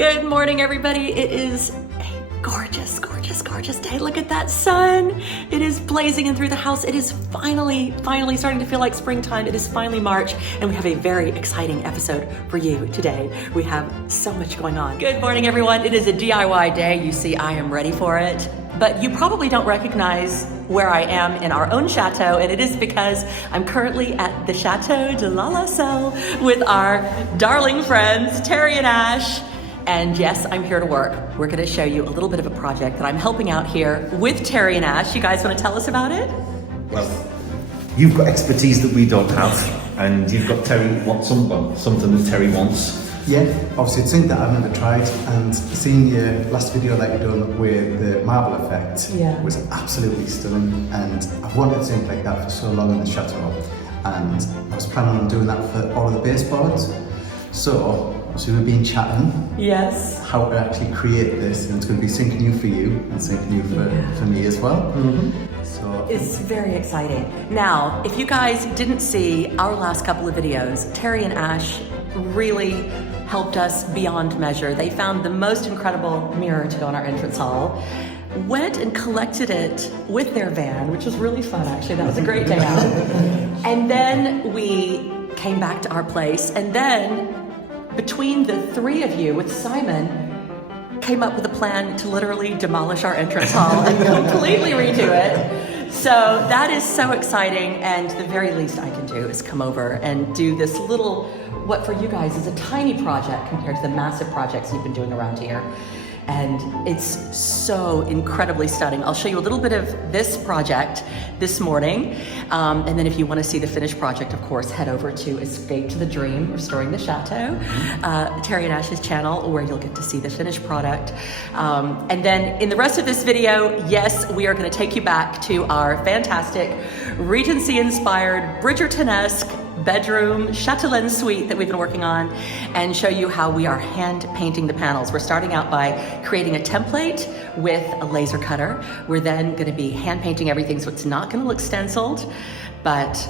Good morning, everybody. It is a gorgeous, gorgeous, gorgeous day. Look at that sun. It is blazing in through the house. It is finally starting to feel like springtime. It is finally March, and we have a very exciting episode for you today. We have so much going on. Good morning, everyone. It is a DIY day. You see, I am ready for it. But you probably don't recognize where I am in our own chateau, and it is because I'm currently at the Château de Lalacelle with our darling friends, Terry and Ash. And yes, I'm here to work. We're gonna show you a little bit of a project that I'm helping out here with Terry and Ash. You guys wanna tell us about it? Well, you've got expertise that we don't have, and you've got something that Terry wants. Yeah, obviously it's something that I've never tried, and seeing your last video that you've done with the marble effect was absolutely stunning, and I've wanted something like that for so long in the chateau, and I was planning on doing that for all of the baseboards. So we've been chatting how to actually create this, and it's going to be something new for you and something new for me as well. So it's very exciting. Now, if you guys didn't see our last couple of videos, Terry and Ash really helped us beyond measure. They found the most incredible mirror to go in our entrance hall, went and collected it with their van, which was really fun actually. That was a great day out. And then we came back to our place, and then between the three of you with Simon, came up with a plan to literally demolish our entrance hall and completely redo it. So that is so exciting, and the very least I can do is come over and do this little, what for you guys is a tiny project compared to the massive projects you've been doing around here. And it's so incredibly stunning. I'll show you a little bit of this project this morning. And then if you want to see the finished project, of course, head over to Escape to the Dream, Restoring the Chateau, Terry and Ash's channel, where you'll get to see the finished product. And then in the rest of this video, yes, we are going to take you back to our fantastic Regency-inspired, Bridgerton-esque bedroom chatelaine suite that we've been working on, and show you how we are hand painting the panels. We're starting out by creating a template with a laser cutter. We're then going to be hand painting everything, so it's not going to look stenciled, but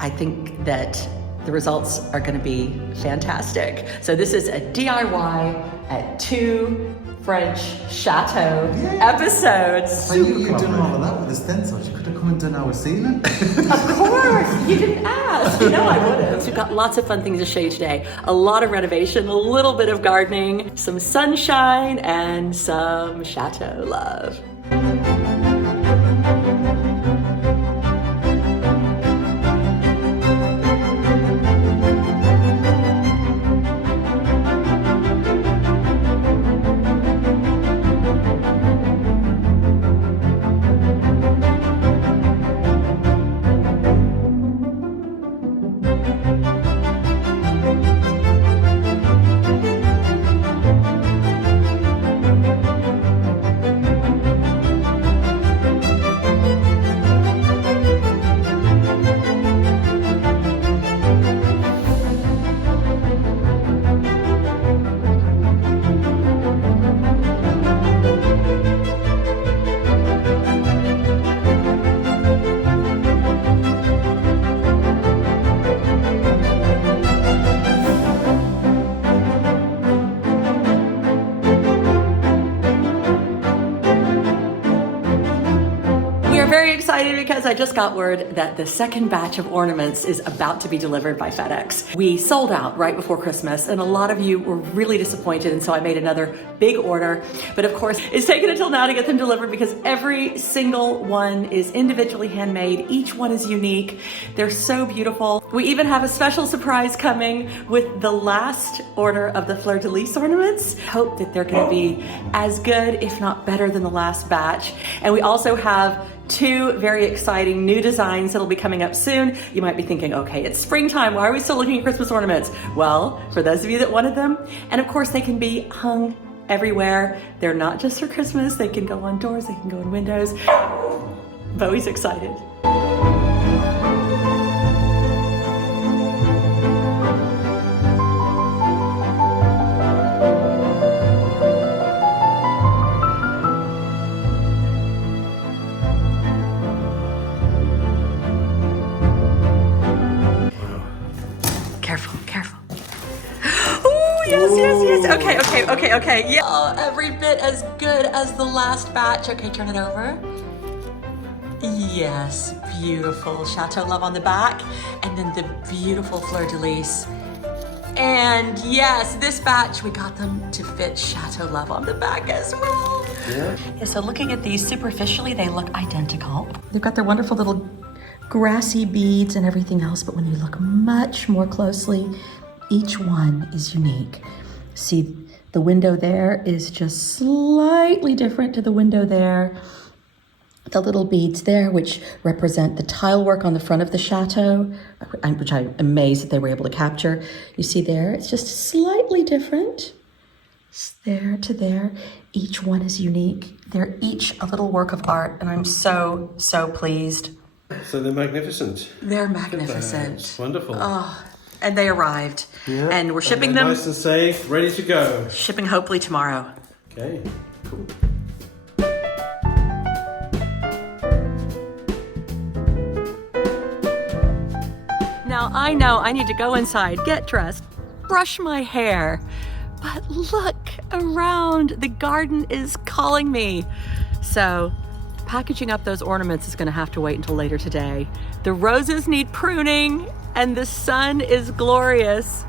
I think that the results are going to be fantastic. So this is a DIY at 2 French Chateau episodes. I knew you'd done all of that with the stencils. You could have come and done our ceiling. Of course, you didn't ask. You know I would have. We've got lots of fun things to show you today. A lot of renovation, a little bit of gardening, some sunshine, and some chateau love. Very excited because I just got word that the second batch of ornaments is about to be delivered by FedEx. We sold out right before Christmas, and a lot of you were really disappointed, and so I made another big order. But of course, it's taken until now to get them delivered because every single one is individually handmade. Each one is unique. They're so beautiful. We even have a special surprise coming with the last order of the fleur-de-lis ornaments. Hope that they're going to be as good, if not better, than the last batch. And we also have 2 very exciting new designs that'll be coming up soon. You might be thinking, okay, it's springtime. Why are we still looking at Christmas ornaments? Well, for those of you that wanted them, and of course they can be hung everywhere. They're not just for Christmas. They can go on doors, they can go in windows. Bowie's excited. Okay. Yeah, oh, every bit as good as the last batch. Okay, turn it over. Yes, beautiful Chateau love on the back, and then the beautiful fleur-de-lis. And yes, this batch, we got them to fit Chateau love on the back as well. Yeah. Okay, so looking at these superficially, they look identical. They've got their wonderful little grassy beads and everything else, but when you look much more closely, each one is unique. See, the window there is just slightly different to the window there. The little beads there, which represent the tile work on the front of the chateau, which I'm amazed that they were able to capture. You see there, it's just slightly different. It's there to there. Each one is unique. They're each a little work of art, and I'm so, so pleased. So they're magnificent. They're magnificent. It's wonderful. Oh, and they arrived. Yeah. And we're shipping them. Nice and safe, ready to go. Shipping hopefully tomorrow. Okay, cool. Now I know I need to go inside, get dressed, brush my hair, but look around, the garden is calling me. So packaging up those ornaments is gonna have to wait until later today. The roses need pruning and the sun is glorious.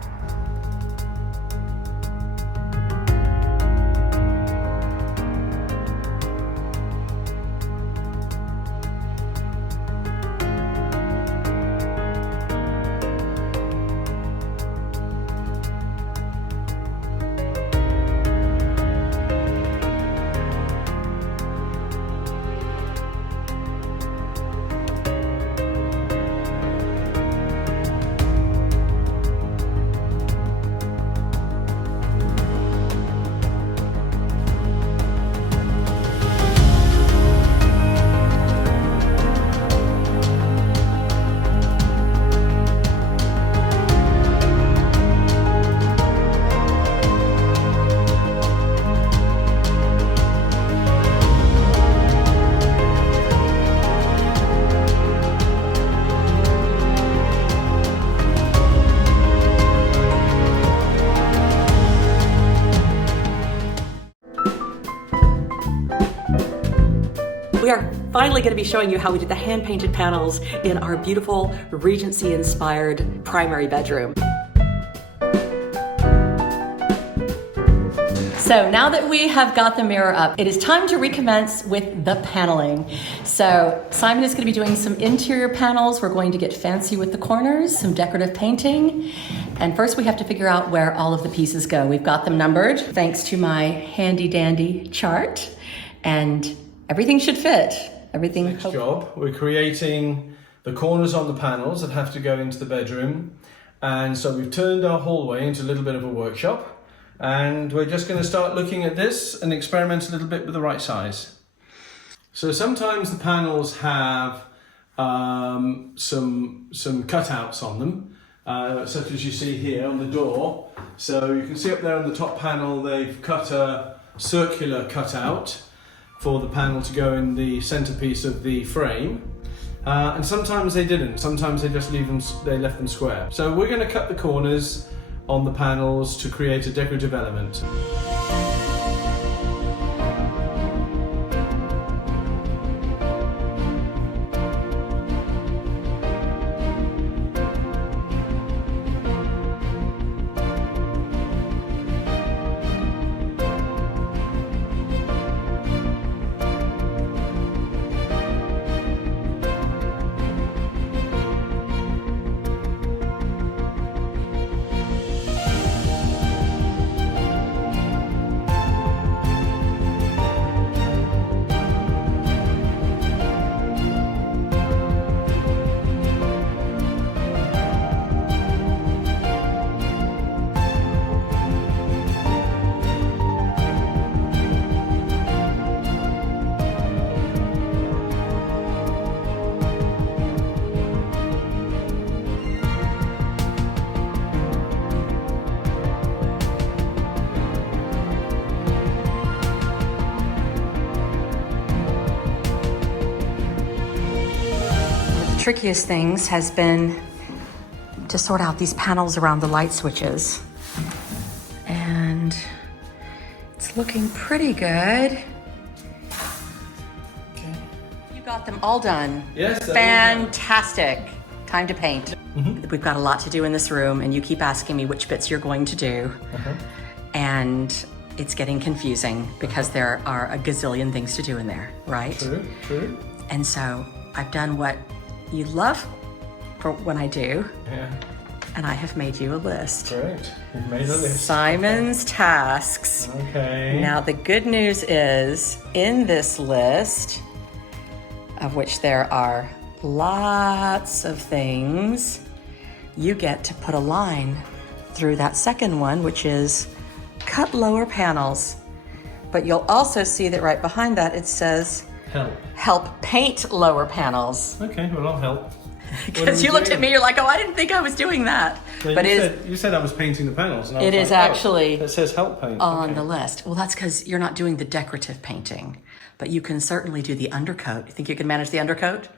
We are finally going to be showing you how we did the hand-painted panels in our beautiful Regency-inspired primary bedroom. So now that we have got the mirror up, it is time to recommence with the paneling. So Simon is going to be doing some interior panels. We're going to get fancy with the corners, some decorative painting. And first we have to figure out where all of the pieces go. We've got them numbered thanks to my handy dandy chart, and everything should fit. Everything. Next job, we're creating the corners on the panels that have to go into the bedroom. And so we've turned our hallway into a little bit of a workshop. And we're just going to start looking at this and experiment a little bit with the right size. So sometimes the panels have some cutouts on them, such as you see here on the door. So you can see up there on the top panel, they've cut a circular cutout for the panel to go in the centerpiece of the frame. And sometimes they didn't. Sometimes they just left them square. So we're going to cut the corners on the panels to create a decorative element. Trickiest things has been to sort out these panels around the light switches. And It's looking pretty good. Okay. You got them all done. Yes. Fantastic. Time to paint. We've got a lot to do in this room, and you keep asking me which bits you're going to do. And it's getting confusing because there are a gazillion things to do in there, right? True. And so I've done what you love for when I do. Yeah. And I have made you a list. Great. You've made a list. Simon's tasks. Okay. Now the good news is, in this list, of which there are lots of things, you get to put a line through that second one, which is cut lower panels. But you'll also see that right behind that it says help paint lower panels. Okay, well, I'll help. Because you looked at me, you're like, oh, I didn't think I was doing that. No, but you said I was painting the panels. And I it was is like, actually it says help paint on the list. Well, that's because you're not doing the decorative painting, but you can certainly do the undercoat. You think you can manage the undercoat?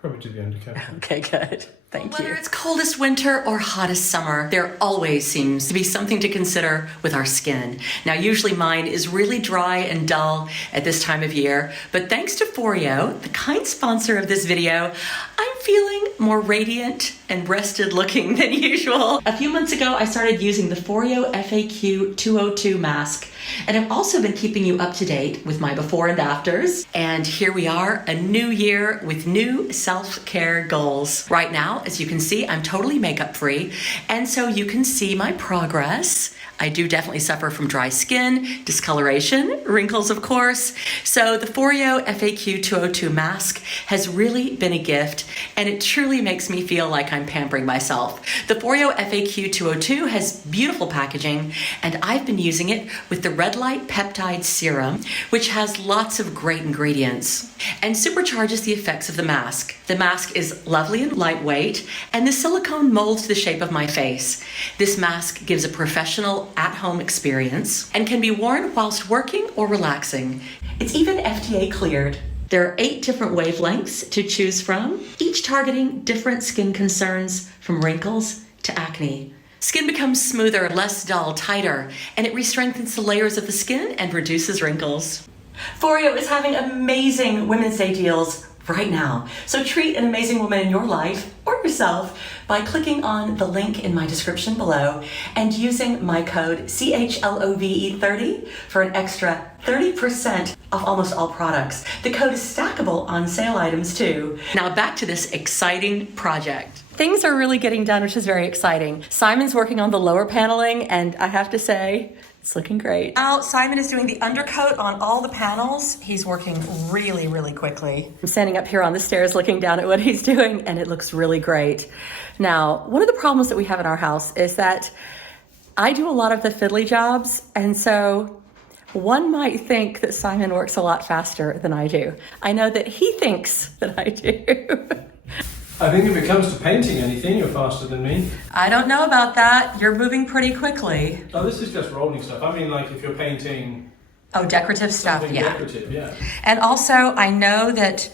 Probably do the undercoat. Okay, good. Thank you. Whether it's coldest winter or hottest summer, there always seems to be something to consider with our skin. Now, usually mine is really dry and dull at this time of year, but thanks to Faux, the kind sponsor of this video, I'm feeling more radiant and rested looking than usual. A few months ago, I started using the Faux FAQ 202 mask, and I've also been keeping you up to date with my before and afters. And here we are, a new year with new self-care goals. Right now, as you can see, I'm totally makeup free, and so you can see my progress. I do definitely suffer from dry skin, discoloration, wrinkles, of course. So the Faux FAQ 202 mask has really been a gift, and it truly makes me feel like I'm pampering myself. The Faux FAQ 202 has beautiful packaging, and I've been using it with the red light peptide serum, which has lots of great ingredients and supercharges the effects of the mask. The mask is lovely and lightweight, and the silicone molds the shape of my face. This mask gives a professional at-home experience and can be worn whilst working or relaxing. It's even FDA cleared. There are 8 different wavelengths to choose from, each targeting different skin concerns from wrinkles to acne. Skin becomes smoother, less dull, tighter, and it re-strengthens the layers of the skin and reduces wrinkles. Faux is having amazing Women's Day deals right now. So treat an amazing woman in your life or yourself by clicking on the link in my description below and using my code CHLOVE30 for an extra 30% off almost all products. The code is stackable on sale items too. Now back to this exciting project. Things are really getting done, which is very exciting. Simon's working on the lower paneling, and I have to say, it's looking great. Now, Simon is doing the undercoat on all the panels. He's working really, really quickly. I'm standing up here on the stairs looking down at what he's doing, and it looks really great. Now, one of the problems that we have in our house is that I do a lot of the fiddly jobs, and so one might think that Simon works a lot faster than I do. I know that he thinks that I do. I think if it comes to painting anything, you're faster than me. I don't know about that. You're moving pretty quickly. Oh, this is just rolling stuff. I mean, like if you're painting... Oh, decorative stuff, yeah. Decorative, yeah. And also, I know that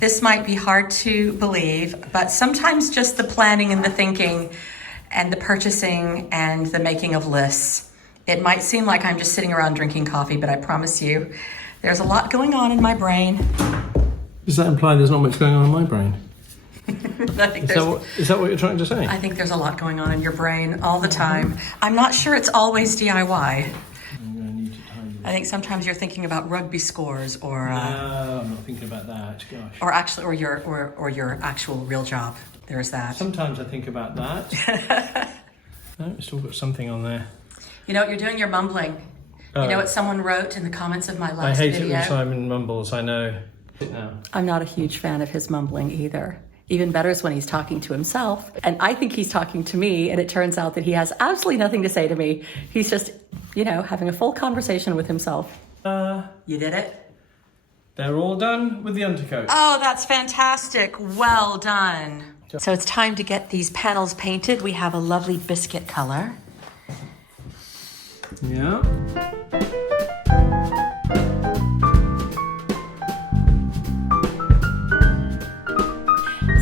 this might be hard to believe, but sometimes just the planning and the thinking and the purchasing and the making of lists, it might seem like I'm just sitting around drinking coffee, but I promise you, there's a lot going on in my brain. Does that imply there's not much going on in my brain? Is that what you're trying to say? I think there's a lot going on in your brain all the time. I'm not sure it's always DIY. I'm going to need to tidy I think sometimes you're thinking about rugby scores or... No, I'm not thinking about that, gosh. Or your actual real job. There's that. Sometimes I think about that. No, it's still got something on there. You know what you're doing? You're mumbling. You know what someone wrote in the comments of my last video? I hate video? it when Simon mumbles, I know. Now. I'm not a huge fan of his mumbling either. Even better is when he's talking to himself. And I think he's talking to me, and it turns out that he has absolutely nothing to say to me. He's just, having a full conversation with himself. You did it? They're all done with the undercoat. Oh, that's fantastic. Well done. So it's time to get these panels painted. We have a lovely biscuit color. Yeah.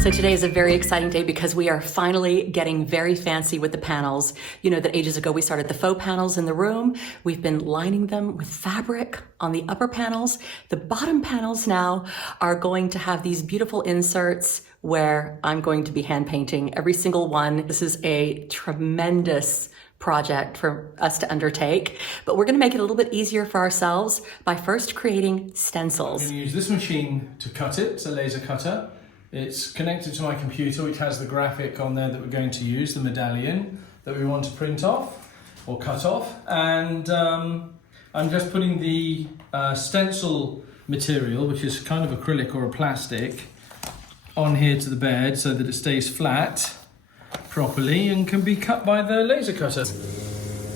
So So today is a very exciting day because we are finally getting very fancy with the panels. You know that ages ago we started the faux panels in the room. We've been lining them with fabric on the upper panels. The bottom panels now are going to have these beautiful inserts where I'm going to be hand painting every single one. This is a tremendous project for us to undertake, but we're going to make it a little bit easier for ourselves by first creating stencils. I'm going to use this machine to cut it. It's a laser cutter. It's connected to my computer, which has the graphic on there that we're going to use, the medallion that we want to print off or cut off. And I'm just putting the stencil material, which is kind of acrylic or a plastic, on here to the bed so that it stays flat properly and can be cut by the laser cutter.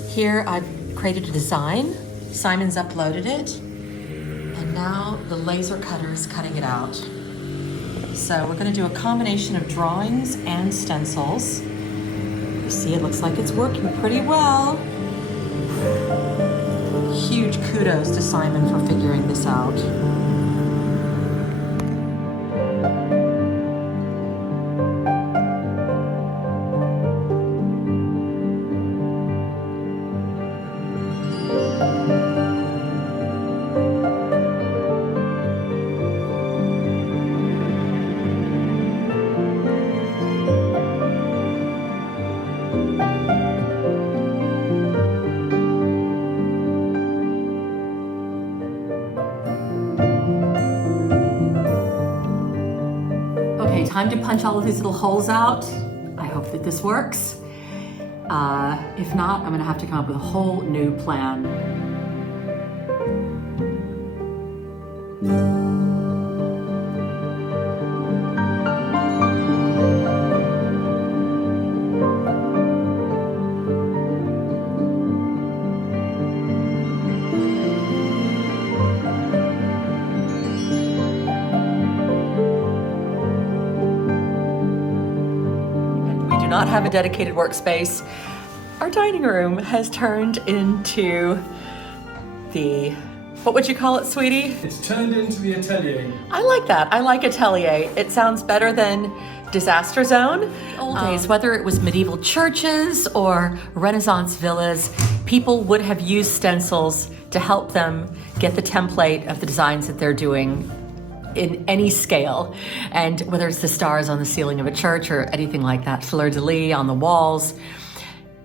Here I've created a design. Simon's uploaded it, and now the laser cutter is cutting it out. So we're going to do a combination of drawings and stencils. You see, it looks like it's working pretty well. Huge kudos to Simon for figuring this out. Okay, time to punch all of these little holes out. I hope that this works. If not, I'm gonna have to come up with a whole new plan. Not have a dedicated workspace. Our dining room has turned into the, what would you call it, sweetie? It's turned into the atelier. I like that. I like atelier. It sounds better than disaster zone. Old days, whether it was medieval churches or Renaissance villas, people would have used stencils to help them get the template of the designs that they're doing in any scale. And whether it's the stars on the ceiling of a church or anything like that, fleur-de-lis on the walls,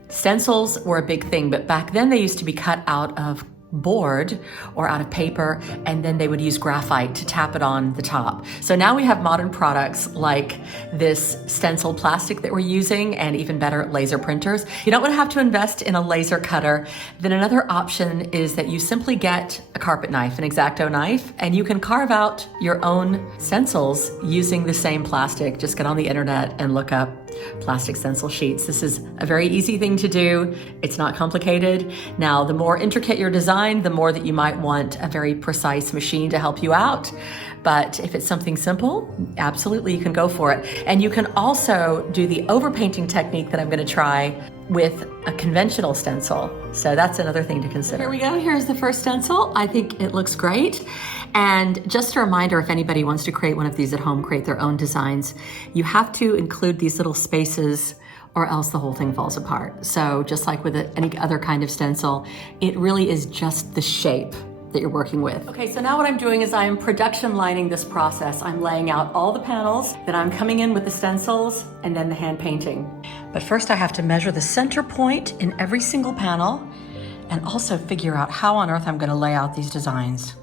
stencils were a big thing, but back then they used to be cut out of board or out of paper, and then they would use graphite to tap it on the top. So now we have modern products like this stencil plastic that we're using, and even better, laser printers. You don't want to have to invest in a laser cutter. Then another option is that you simply get a carpet knife, an X-Acto knife, and you can carve out your own stencils using the same plastic. Just get on the internet and look up plastic stencil sheets. This is a very easy thing to do. It's not complicated. Now, the more intricate your design, the more that you might want a very precise machine to help you out. But if it's something simple, absolutely you can go for it. And you can also do the overpainting technique that I'm going to try with a conventional stencil. So that's another thing to consider. Here we go. Here's the first stencil. I think it looks great. And just a reminder, if anybody wants to create one of these at home, create their own designs, you have to include these little spaces or else the whole thing falls apart. So just like with any other kind of stencil, it really is just the shape that you're working with. Okay, so now what I'm doing is I'm production lining this process. I'm laying out all the panels, then I'm coming in with the stencils and then the hand painting. But first I have to measure the center point in every single panel and also figure out how on earth I'm gonna lay out these designs.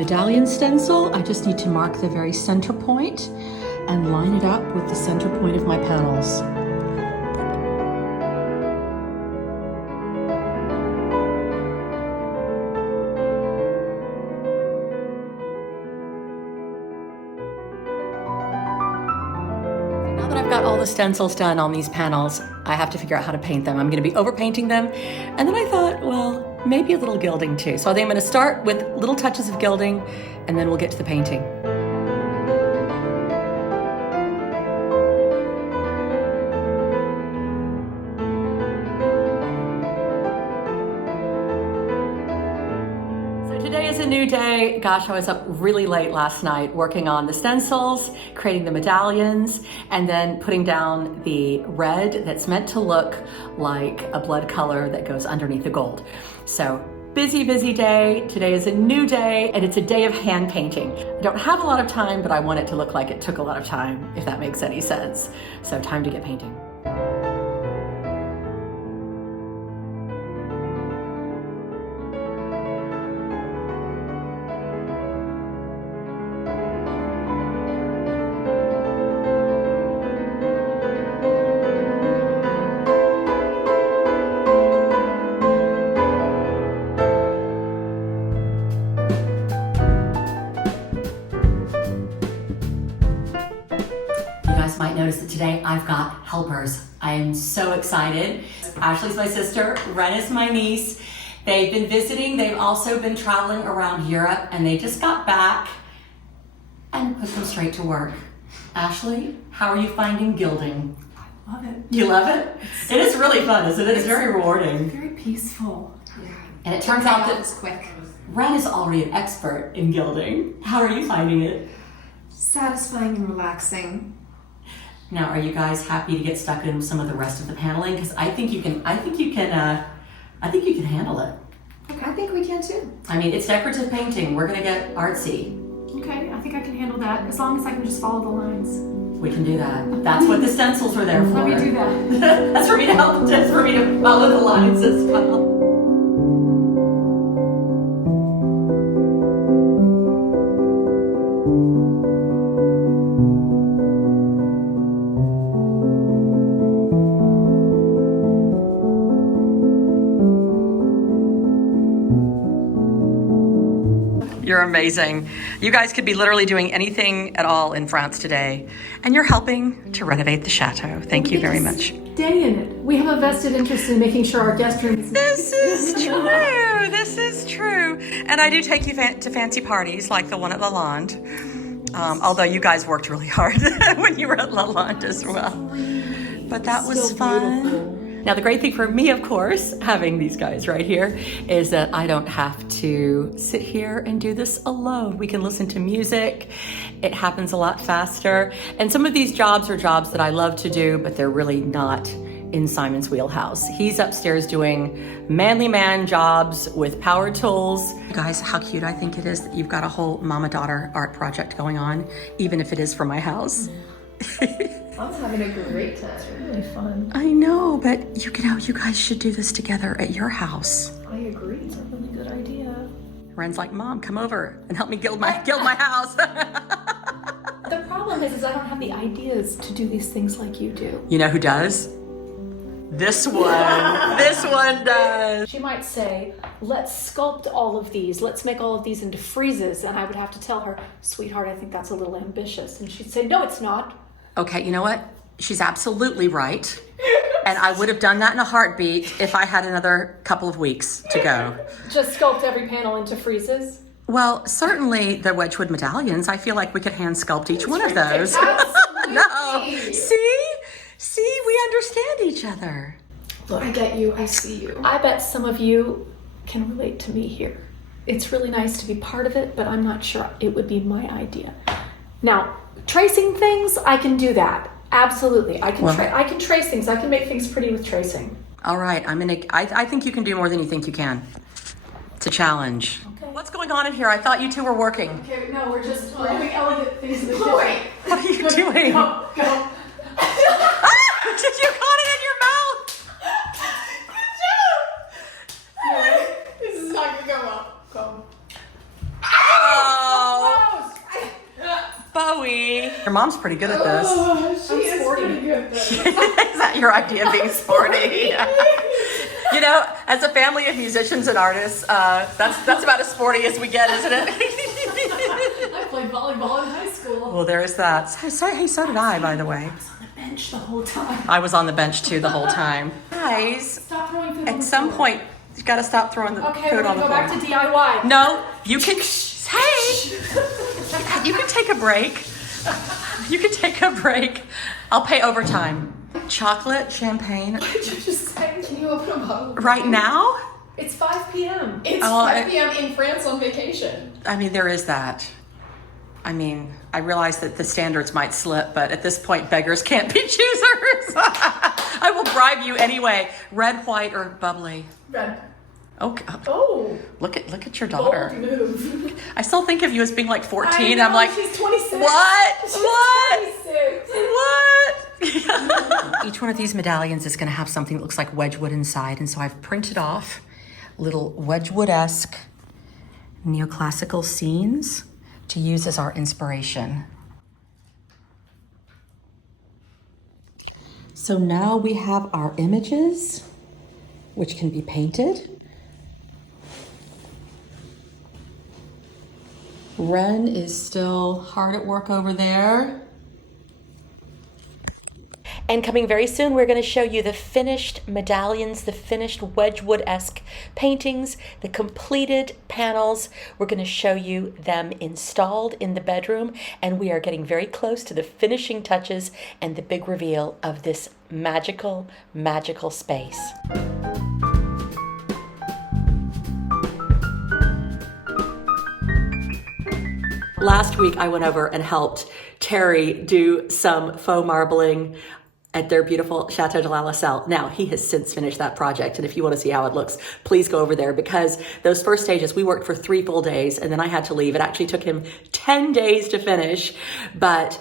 medallion stencil. I just need to mark the very center point and line it up with the center point of my panels. Now that I've got all the stencils done on these panels, I have to figure out how to paint them. I'm going to be overpainting them. And then I thought, well, maybe a little gilding too. So I think I'm going to start with little touches of gilding, and then we'll get to the painting. Today is a new day. Gosh, I was up really late last night working on the stencils, creating the medallions, and then putting down the red that's meant to look like a blood color that goes underneath the gold. So busy, busy day. Today is a new day, and it's a day of hand painting. I don't have a lot of time, but I want it to look like it took a lot of time, if that makes any sense. So time to get painting. Might notice that today I've got helpers. I am so excited. Ashley's my sister, Ren is my niece. They've been visiting, they've also been traveling around Europe, and they just got back and put them straight to work. Ashley, how are you finding gilding? I love it. You love it? It is really fun, isn't it? It's very rewarding. Very peaceful. Yeah. And it turns out that it's quick. Ren is already an expert in gilding. How are you finding it? Satisfying and relaxing. Now, are you guys happy to get stuck in some of the rest of the paneling? Because I think you can handle it. Okay, I think we can too. I mean, it's decorative painting. We're gonna get artsy. Okay, I think I can handle that as long as I can just follow the lines. We can do that. That's what the stencils are there for. Let me do that. That's for me to help. That's for me to follow the lines as well. You're amazing. You guys could be literally doing anything at all in France today. And you're helping to renovate the chateau. Thank you very much. Stay in it. We have a vested interest in making sure our guest room is... This is true. This is true. And I do take you to fancy parties like the one at Lalande. Although you guys worked really hard when you were at Lalande as well. But that was fun. Beautiful. Now, the great thing for me, of course, having these guys right here, is that I don't have to sit here and do this alone. We can listen to music. It happens a lot faster. And some of these jobs are jobs that I love to do, but they're really not in Simon's wheelhouse. He's upstairs doing manly man jobs with power tools. Guys, how cute I think it is that you've got a whole mama-daughter art project going on, even if it is for my house. I'm having a great time. It's really fun. I know, but you guys should do this together at your house. I agree. It's a really good idea. Ren's like, Mom, come over and help me gild my house. The problem is I don't have the ideas to do these things like you do. You know who does? This one. This one does. She might say, let's sculpt all of these. Let's make all of these into friezes. And I would have to tell her, sweetheart, I think that's a little ambitious. And she'd say, no, it's not. Okay, you know what? She's absolutely right. And I would have done that in a heartbeat if I had another couple of weeks to go. Just sculpt every panel into friezes? Well, certainly the Wedgwood medallions. I feel like we could hand sculpt each one of those. Absolutely. No. See, we understand each other. Look, I get you. I see you. I bet some of you can relate to me here. It's really nice to be part of it, but I'm not sure it would be my idea. Now, tracing things, I can do that. Absolutely. I can trace things. I can make things pretty with tracing. All right. I think you can do more than you think you can. It's a challenge. Okay. What's going on in here? I thought you two were working. Okay, no, we're doing elegant things in the kitchen. Wait. What are you doing? Go. Did you caught it in your mouth? Good job. This is not gonna go well. Go. Oh. Your mom's pretty good at this. She is pretty good at this. Is that your idea of being sporty? You know, as a family of musicians and artists, that's about as sporty as we get, isn't it? I played volleyball in high school. Well, there is that. So did I, by the way. I was on the bench the whole time. I was on the bench too the whole time. Guys, Stop throwing food on at the some floor. point, you've got to stop throwing the Okay, food we're on gonna the go floor. back to DIY. No, you can. Hey, you can take a break. You can take a break. I'll pay overtime. Chocolate, champagne. What did you just say? Can you open a bottle? Right now? It's 5 p.m. It's Oh, 5 p.m. in France on vacation. I mean, there is that. I mean, I realize that the standards might slip, but at this point, beggars can't be choosers. I will bribe you anyway. Red, white, or bubbly? Red. Okay. Oh, Look at your bold daughter. move. I still think of you as being like 14. I know, I'm like, she's 26. what? She's What? 26. What? Each one of these medallions is going to have something that looks like Wedgwood inside, and so I've printed off little Wedgwood-esque neoclassical scenes to use as our inspiration. So now we have our images, which can be painted. Ren is still hard at work over there. And coming very soon, we're going to show you the finished medallions, the finished Wedgwood-esque paintings, the completed panels. We're going to show you them installed in the bedroom, and we are getting very close to the finishing touches and the big reveal of this magical, magical space. Last week, I went over and helped Terry do some faux marbling at their beautiful Château de Lalacelle. Now, he has since finished that project, and if you want to see how it looks, please go over there, because those first stages, we worked for 3 full days, and then I had to leave. It actually took him 10 days to finish, but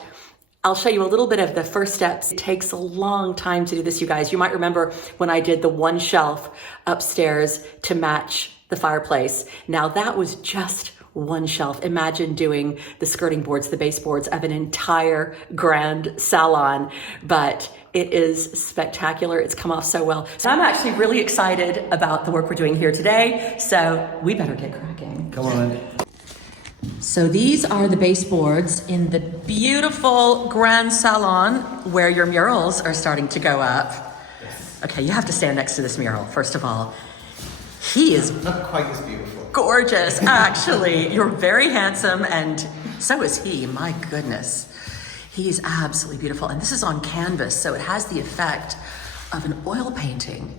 I'll show you a little bit of the first steps. It takes a long time to do this, you guys. You might remember when I did the one shelf upstairs to match the fireplace. Now, that was just one shelf. Imagine doing the skirting boards, the baseboards of an entire grand salon, but it is spectacular. It's come off so well. So I'm actually really excited about the work we're doing here today, so we better get cracking. Come on. So these are the baseboards in the beautiful grand salon where your murals are starting to go up. Okay, you have to stand next to this mural, first of all. He is Not quite as beautiful. gorgeous, actually. You're very handsome, and so is he. My goodness. He's absolutely beautiful. And this is on canvas, so it has the effect of an oil painting,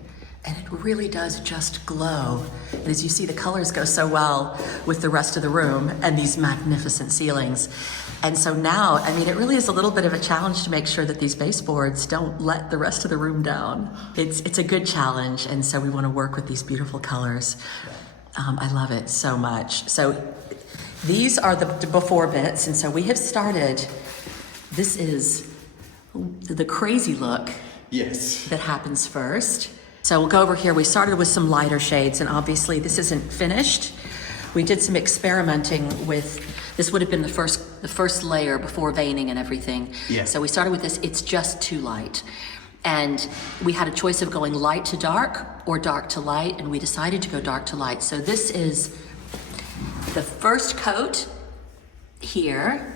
and it really does just glow. And as you see, the colors go so well with the rest of the room and these magnificent ceilings. And so now, I mean, it really is a little bit of a challenge to make sure that these baseboards don't let the rest of the room down. It's a good challenge, and so we want to work with these beautiful colors. I love it so much. So these are the before bits, and so we have started. This is the crazy look Yes. that happens first. So we'll go over here. We started with some lighter shades, and obviously this isn't finished. We did some experimenting with, this would have been the first layer before veining and everything. Yeah. So we started with this, it's just too light. And we had a choice of going light to dark or dark to light, and we decided to go dark to light. So this is the first coat here,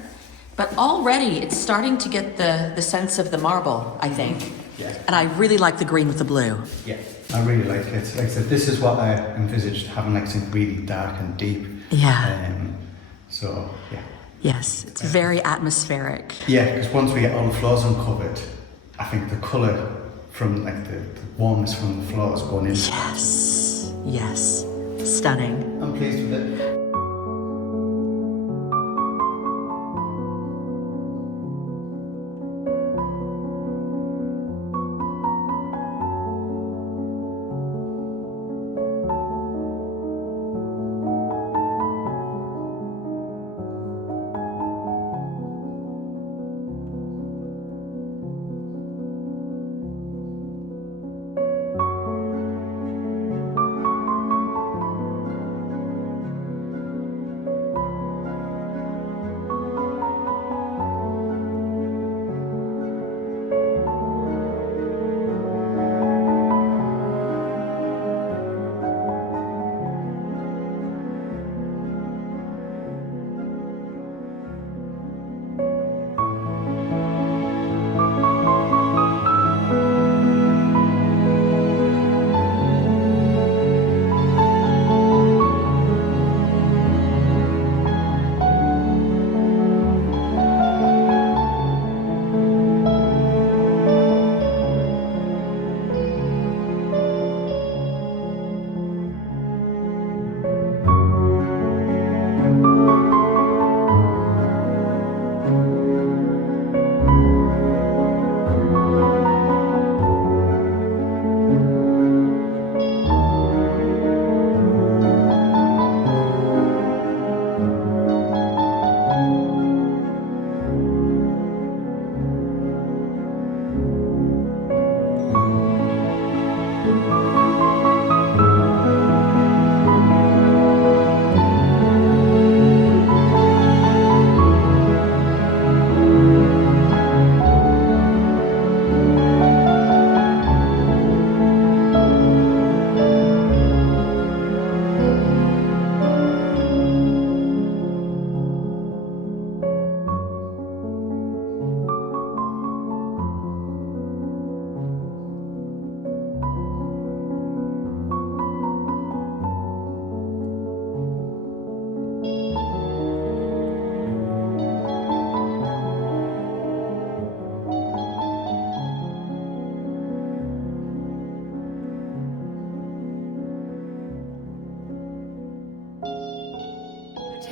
but already it's starting to get the sense of the marble, I think. Yeah. And I really like the green with the blue. Yeah. I really like it. Like I said, this is what I envisaged, having like something really dark and deep. Yeah. So, yeah. Yes, it's very atmospheric. Yeah, because once we get all the floors uncovered, I think the colour from like the warmness from the floors going in. Yes, yes, stunning. I'm pleased with it.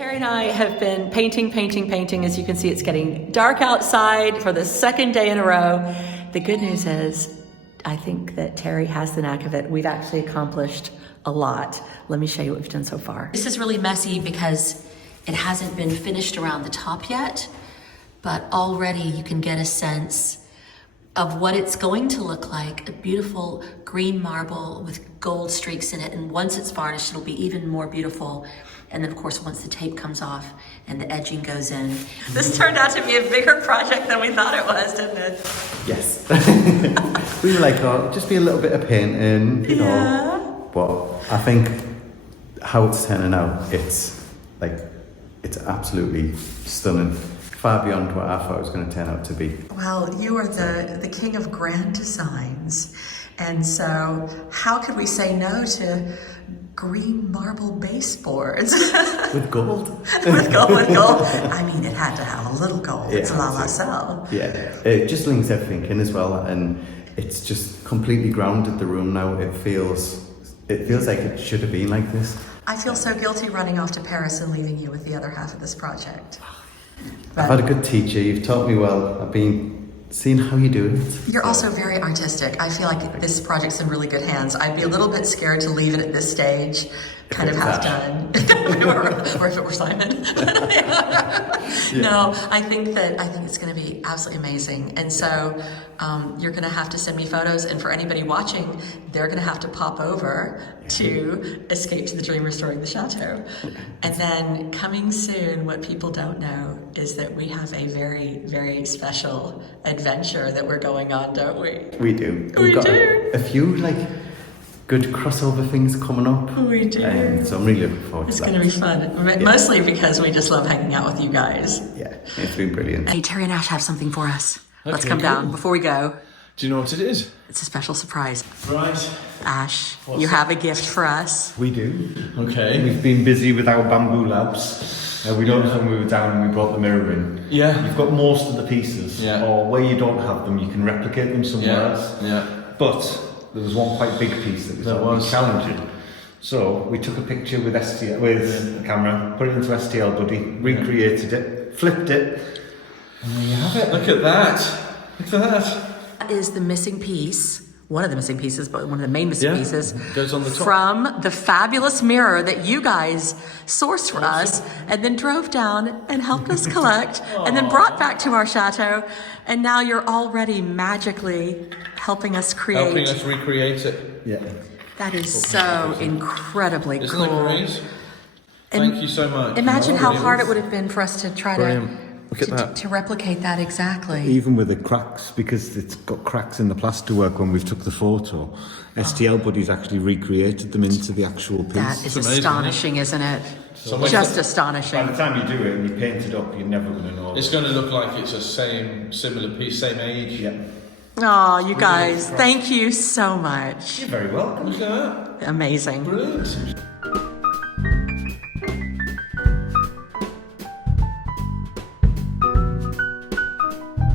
Terry and I have been painting. As you can see, it's getting dark outside for the second day in a row. The good news is, I think that Terry has the knack of it. We've actually accomplished a lot. Let me show you what we've done so far. This is really messy because it hasn't been finished around the top yet, but already you can get a sense of what it's going to look like. A beautiful green marble with gold streaks in it. And once it's varnished, it'll be even more beautiful. And then of course, once the tape comes off and the edging goes in. This turned out to be a bigger project than we thought it was, didn't it? Yes. We were like, oh, just be a little bit of painting, you know. But I think how it's turning out, it's absolutely stunning. Far beyond what I thought it was going to turn out to be. Well, you are the king of grand designs. And so how could we say no to green marble baseboards? With gold. with gold. I mean, it had to have a little gold. It's Lalacelle. Yeah, it just links everything in as well, and it's just completely grounded the room now. It feels like it should have been like this. I feel so guilty running off to Paris and leaving you with the other half of this project. I've had a good teacher, you've taught me well. I've been seeing how you do it. You're also very artistic. I feel like this project's in really good hands. I'd be a little bit scared to leave it at this stage, kind of half done. or if it were Simon. No, I think it's going to be absolutely amazing. And so you're going to have to send me photos, and for anybody watching, they're going to have to pop over to Escape to the Dream Restoring the Chateau. And then coming soon, what people don't know is that we have a very, very special adventure that we're going on, don't we? We do. We've got a few good crossover things coming up. We do. So I'm really looking forward to that. It's going to be fun. Mostly because we just love hanging out with you guys. Yeah, it's been brilliant. Hey, Terry and Ash have something for us. Let's Okay, come cool. down. Before we go, Do you know what it is? it's a special surprise. Right. Ash, you have a gift for us. We do. Okay. We've been busy with our bamboo labs. We noticed when we were down and we brought the mirror in. Yeah. You've got most of the pieces, Yeah. or where you don't have them, you can replicate them somewhere else. Yeah. But there was one quite big piece that was challenging. So we took a picture with a camera, put it into STL Buddy, recreated it, flipped it, and there you have it. Look at that. Look at that. That is the missing piece. One of the missing pieces, but one of the main missing pieces. Goes on the top. From the fabulous mirror that you guys sourced for us and then drove down and helped us collect and then brought back to our chateau. And now you're already magically helping us create. Helping us recreate it. Yeah. That is so incredibly Isn't cool. that great? Thank you so much. Imagine how Brilliant. hard it would have been for us to try Look at that. to replicate that exactly. Even with the cracks, because it's got cracks in the plasterwork when we've took the photo, STL Buddy's actually recreated them into the actual piece. That is amazing, astonishing, isn't it? So Just By astonishing. the time you do it and you paint it up, you're never going to know. It's going to look like it's a similar piece, same age. Yeah. Oh, you guys, thank you so much. You're very welcome. Look at that. Amazing. Brilliant.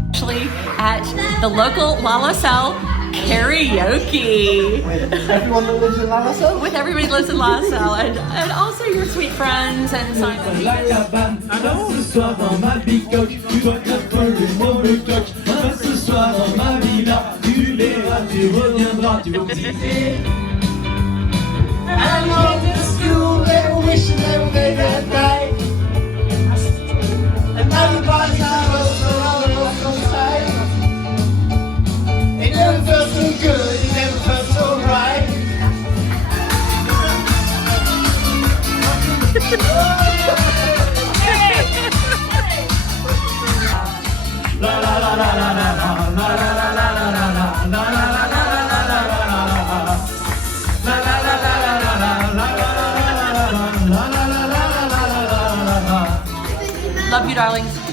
Actually, at the local Lalacelle karaoke. Everyone that lives in Lalacelle? With everybody who lives in Lalacelle and also your sweet friends and Simon. La cabane, viens ce soir dans ma bicoque, tu dois t'appeler mon le coq. Viens ce soir dans ma villa, tu verras, tu reviendras, tu vas me citer. I went to school, they were wishing they were made that night. And now the bodies are so tight. It never felt so good, it never felt so right. La la la la la la la la la la la Love you, darlings.